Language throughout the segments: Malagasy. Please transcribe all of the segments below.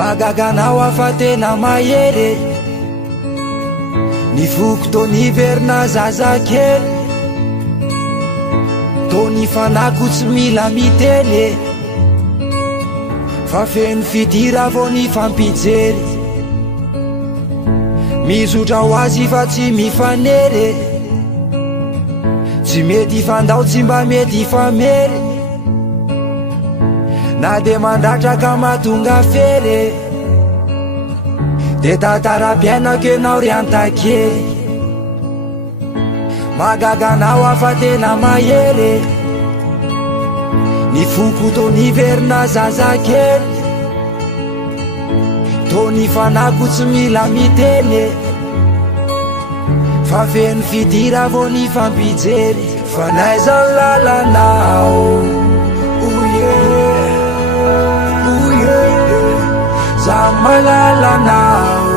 magaganao afa tena mahery ny foko tony verina zazakely tony fanako tsy mila miteny fa feno fidira vo ny fampijery mizotra ho azy fa tsy mifanery tsy mety fandao tsy mba mety famery na de mandratraka mahatonga fery de tatara-piainako enao ry antakely magaganao afa tena mahery ny foko tony verina zazakely tony fanako tsy mila miteny fa feno fidira vo ny fampijery fa naizan lalanao za malalanao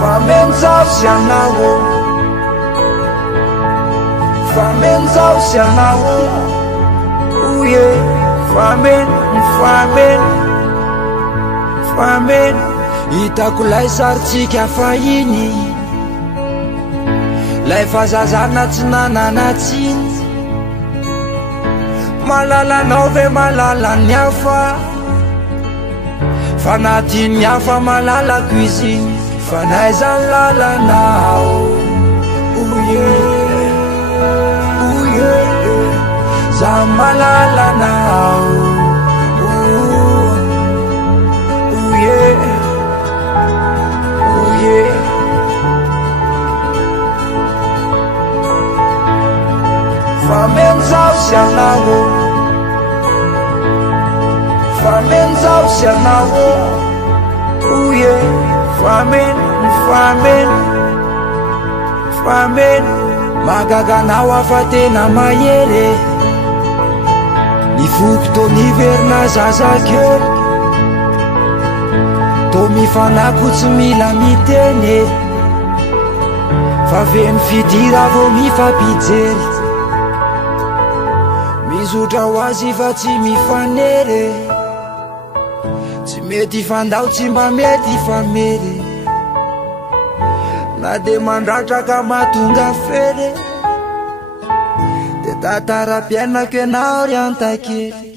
famenzao sianao famenzao sianao famen hitako lay saritsika fahiny lay fazazana tsy nananatsiny malalanao ve malalany hafa fa natiny hafa malalako iziny fa naizan lalanao za malalanao famenzao sianao famenzao sianao famen magaganao afa tena mahery ny foko tony verina zazakely to mifanako tsy mila miteny fa veno fidira vo mifampijery mizotra ho azy fa tsy mifanery tsy mety fandao tsy mba mety famery na de mandratraka mahatonga fery de tatara-piainako enao ry antakely